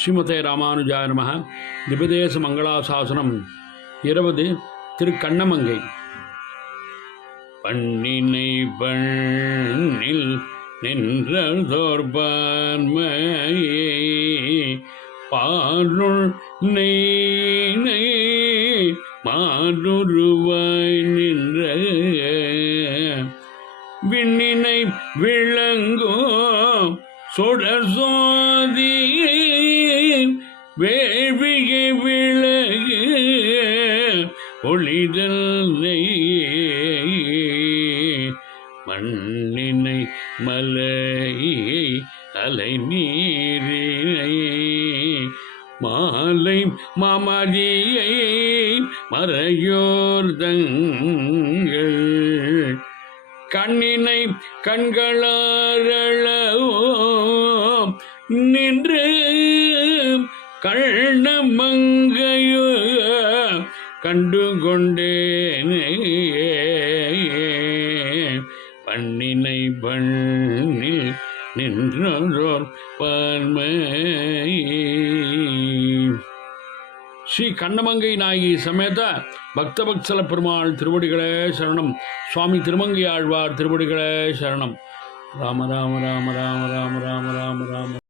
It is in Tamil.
ஸ்ரீமதே ராமானுஜாய நமः. திபதேச மங்களாசாசனம் 20. திருக்கண்ணமங்கை. பண்ணினை பண்ணில் நின்றதோர் பார்மையே பாருள் நெய் மாறுருவாய் நின்ற விண்ணினை விளங்கோ சுடர் சோதி வேள்வியை விலகு ஒளிதல் மண்ணினை மலையை அலை நீரினை மாலை மாமதியை மறையோர் தங்கள் கண்ணினை கண்களாரளவோ நின்று கண்ணமங்கையோ கண்டு கொண்டேனே பண்ணினை பண்ணில் நின்றோர் பார்மை. ஸ்ரீ கண்ணமங்கை நாயகி சமேத பக்தவத்சல பெருமாள் திருவடிகளே சரணம். சுவாமி திருமங்கை ஆழ்வார் திருவடிகளே சரணம். ராம ராம ராம ராம ராம ராம ராம ராம.